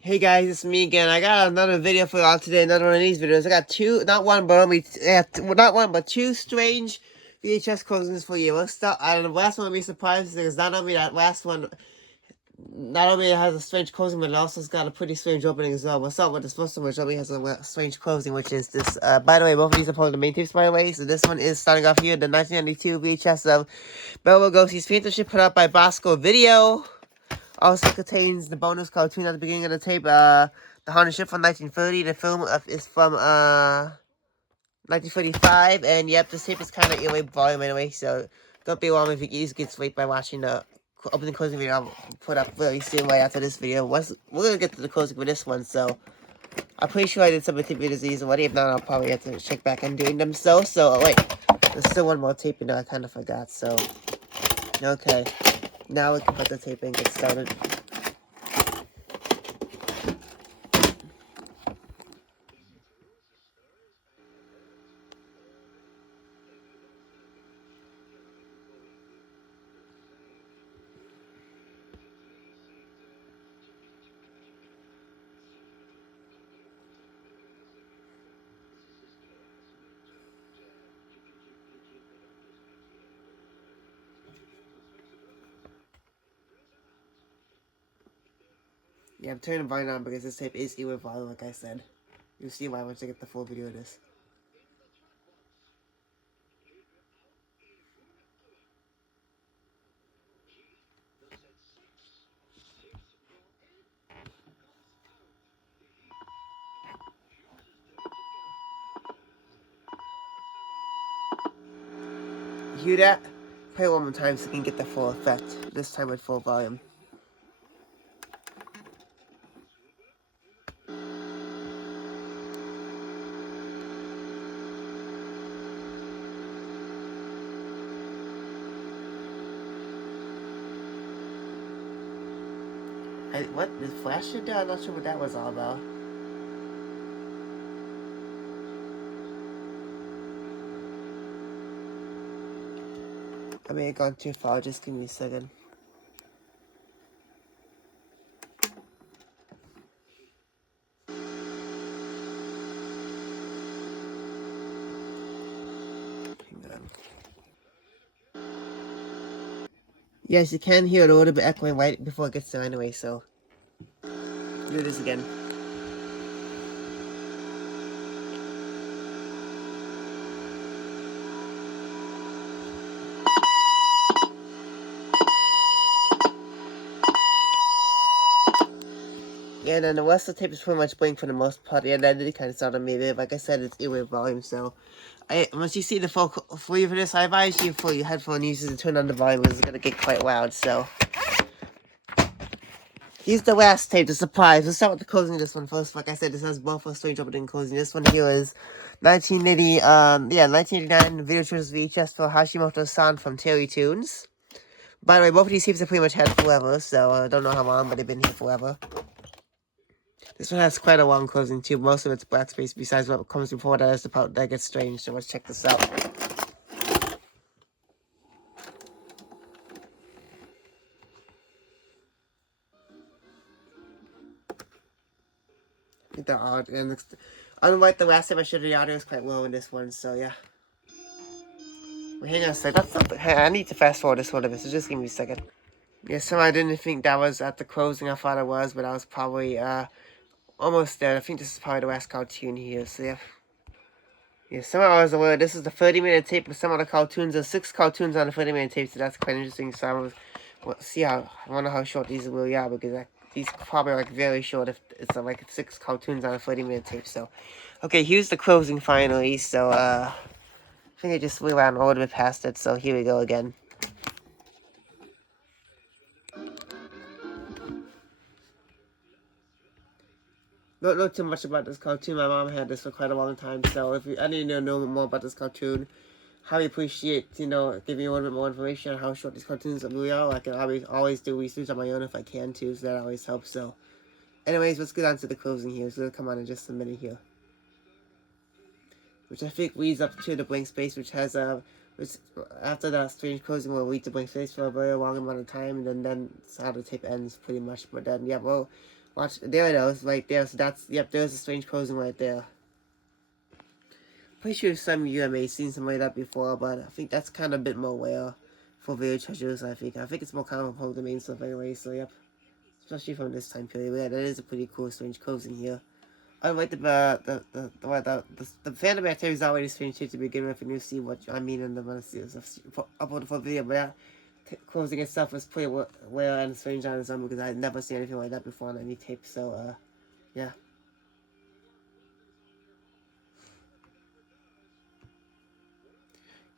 Hey guys, it's me again. I got another video for y'all today. Another one of these videos. I got two, not one, but only, not one, but two strange VHS closings for you. Let's start. The last one will be surprised because not only that last one, not only it has a strange closing, but it also has got a pretty strange opening as well. We'll start with this first one, which only has a strange closing, which is this. By the way, both of these are part of the main tapes, by the way. So this one is starting off here, the 1992 VHS of Bela Lugosi's Fantasy put out by Bosco Video. Also contains the bonus cartoon at the beginning of the tape, the Haunted Ship from 1930. The film is from 1935, and yep, this tape is kind of early volume anyway, so don't be alarmed if you easily get sleep by watching the opening closing video I'll put up very soon right after this video. We're gonna get to the closing for this one, so I'm pretty sure I did some of the tape videos already. If not, I'll probably have to check back on doing them. So oh, wait, there's still one more tape in there I kind of forgot, so okay. Now we can put the tape in and get started. Yeah, I'm turning the volume on because this tape is early volume, like I said. You'll see why once I get the full video of this. You hear that? Play it one more time so you can get the full effect. This time with full volume. What? Did Flash did that? I'm not sure what that was all about. I may have gone too far. Just give me a second. Hang on. Yes, you can hear it a little bit echoing right before it gets there anyway, so do this again. Yeah, and then the rest of the tape is pretty much blank for the most part. Yeah, that did kind of sound amazing. Like I said, it's early volume, so once you see the full flavor for this, I advise you for your headphone users to turn on the volume because it's gonna get quite loud. So here's the last tape, the surprise. Let's start with the closing of this one first. Like I said, this has both a strange opening and closing. This one here is 1989 Video Choices VHS for Hashimoto-san from Terry Tunes. By the way, both of these tapes have pretty much had forever, so I don't know how long, but they've been here forever. This one has quite a long closing too. Most of it's black space besides what comes before that is the part that gets strange, so let's check this out. I think they're odd, and unlike the last time I showed you, the audio is quite low in this one, so yeah. Wait, hang on a sec, that's something. Hey, I need to fast forward this one a bit, so just give me a second. Yeah, so I didn't think that was at the closing. I thought it was, but I was probably almost there. I think this is probably the last cartoon here, so yeah. Yeah, somehow I was aware this is the 30-minute tape, but some of the cartoons, there's 6 cartoons on the 30-minute tape, so that's quite interesting. So I was, I wonder how short these really are, because these probably like very short if it's like 6 cartoons on a 30-minute tape. So, okay, here's the closing finally. So, I think I just rewound a little bit past it, so here we go again. Don't know too much about this cartoon. My mom had this for quite a long time, so if I need to know more about this cartoon, highly appreciate, giving you a little bit more information on how short these cartoons really are. I can always do research on my own if I can too, so that always helps. So, anyways, let's get on to the closing here. It's gonna come on in just a minute here, which I think leads up to the blank space, which has which after that strange closing will lead to blank space for a very long amount of time, and then that's how the tape ends pretty much. But then yeah, well, Watch, there it is, right there. So that's, yep, there's a strange closing right there. Pretty sure some of you may have seen something like that before, but I think that's kind of a bit more rare for video treasures, I think. I think it's more common for the main stuff anyway, so yep. Especially from this time period. But yeah, that is a pretty cool strange closing here. I like the fandom activity is already strange to begin with, and you see what I mean in the upload for video, but that closing itself was pretty rare and strange on its own because I had never seen anything like that before on any tape, so yeah.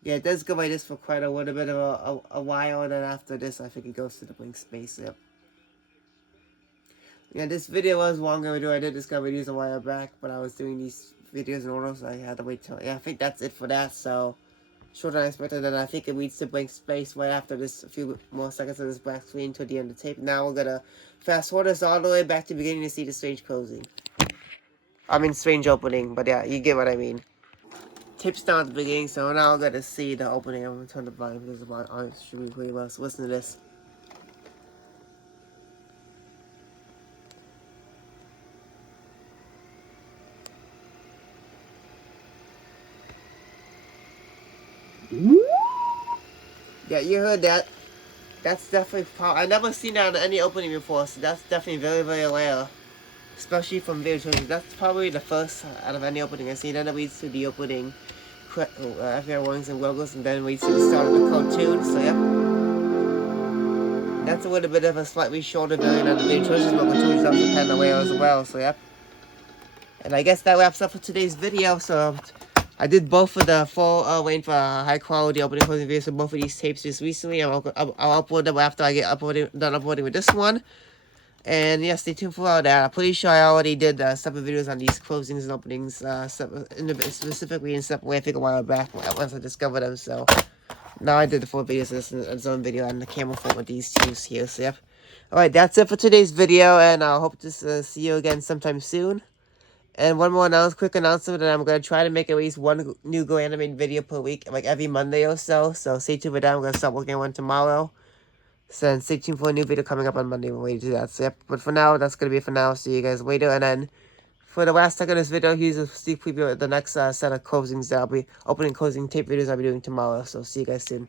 Yeah, it does go by this for quite a little bit of a while, and then after this, I think it goes to the blank space, yep. Yeah, this video was longer video. I did discover these a while back, but I was doing these videos in order, so I had to wait till, yeah, I think that's it for that, so shorter than I expected, and I think it reads to blank space right after this, a few more seconds of this black screen to the end of the tape. Now we're gonna fast forward this all the way back to the beginning to see the strange closing. I mean, strange opening, but yeah, you get what I mean. Tape's down at the beginning, so now we're gonna see the opening. I'm gonna turn the volume because the volume should be pretty low, so listen to this. Yeah, you heard that. That's definitely I've never seen that on any opening before, so that's definitely very, very rare. Especially from video shows. That's probably the first out of any opening I've seen. Then it leads to the opening, FBI warnings and logos, and then leads to the start of the cartoon, so yep. That's a little bit of a slightly shorter version of the video shows, but cartoons also kind of rare as well, so yep. And I guess that wraps up for today's video, so I did both of the full waiting for high quality opening closing videos for both of these tapes just recently. I'll upload them after I get done uploading with this one. And yeah, stay tuned for all that. I'm pretty sure I already did separate videos on these closings and openings, specifically in separate way, I think a while back once I discovered them. So now I did the full videos in its own video and the camera phone with these two here. So yep. Alright, that's it for today's video, and I hope to see you again sometime soon. And one more quick announcement that I'm going to try to make at least one new Go Animated video per week, like every Monday or so. So stay tuned for that. I'm going to start working on one tomorrow. So stay tuned for a new video coming up on Monday when we do that. So yep, but for now, that's going to be it for now. See you guys later. And then for the last second of this video, here's a sneak preview of the next set of closings that I'll be, opening closing tape videos I'll be doing tomorrow. So see you guys soon.